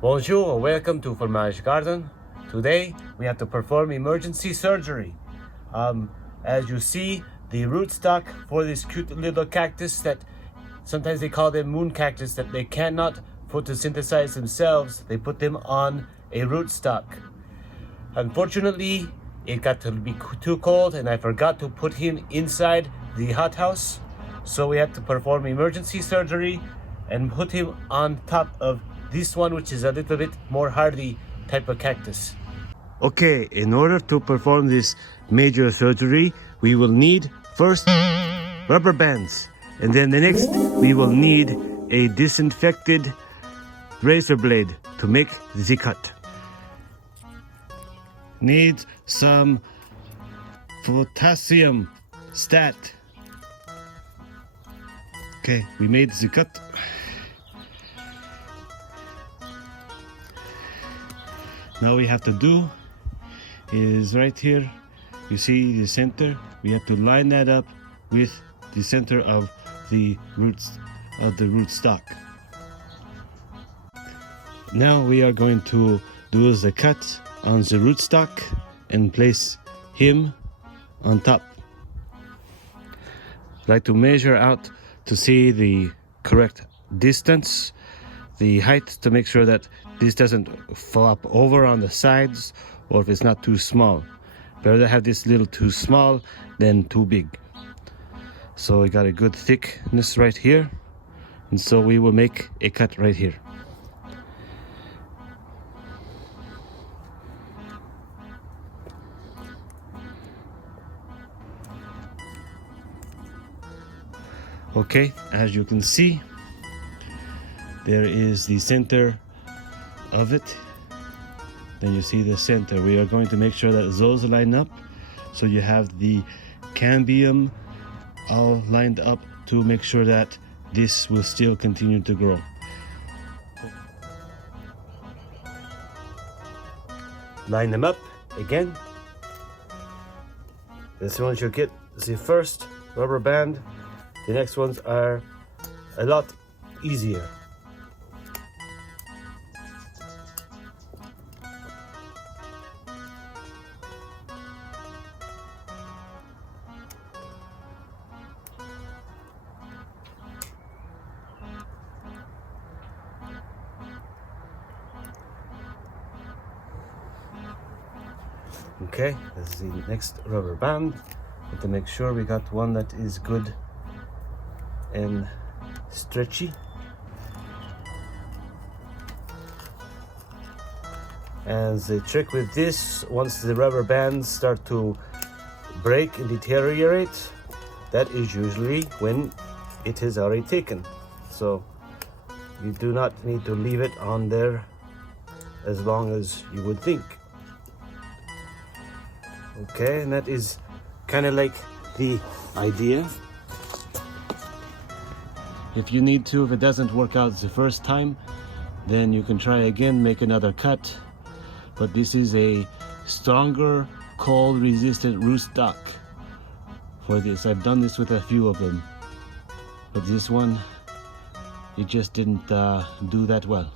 Bonjour, welcome to Fromage Garden. Today we have to perform emergency surgery. As you see, the rootstock for this cute little cactus that sometimes they call them moon cactus that they cannot photosynthesize themselves, they put them on a rootstock. Unfortunately, it got to be too cold and I forgot to put him inside the hothouse. So we had to perform emergency surgery and put him on top of this one, which is a little bit more hardy type of cactus. Okay, in order to perform this major surgery, we will need first rubber bands, and then the next we will need a disinfected razor blade to make the cut. Need some potassium stat. Okay, we made the cut. Now we have to do is right here, you see the center, we have to line that up with the center of the roots of the rootstock. Now we are going to do the cut on the rootstock and place him on top. Like to measure out to see the correct distance, the height, to make sure that this doesn't flop over on the sides or if it's not too small. Better to have this little too small than too big. So we got a good thickness right here, and so we will make a cut right here. Okay, as you can see, there is the center of it. Then you see the center. We are going to make sure that those line up, so you have the cambium all lined up to make sure that this will still continue to grow. Line them up again. This one you get the first rubber band. The next ones are a lot easier. Okay, this is the next rubber band. But to make sure we got one that is good and stretchy. And the trick with this, once the rubber bands start to break and deteriorate, that is usually when it is already taken. So you do not need to leave it on there as long as you would think. Okay, and that is kind of like the idea. If you need to, if it doesn't work out the first time, then you can try again, make another cut. But this is a stronger, cold resistant rootstock for this. I've done this with a few of them, but this one, it just didn't do that well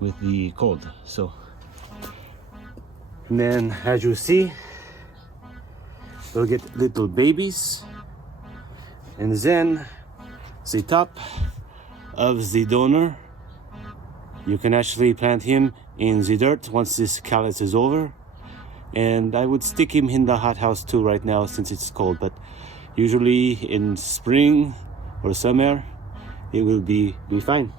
with the cold. So, and then as you see, we'll get little babies, and then the top of the donor, you can actually plant him in the dirt once this callus is over. And I would stick him in the hothouse too right now since it's cold, but usually in spring or summer it will be fine.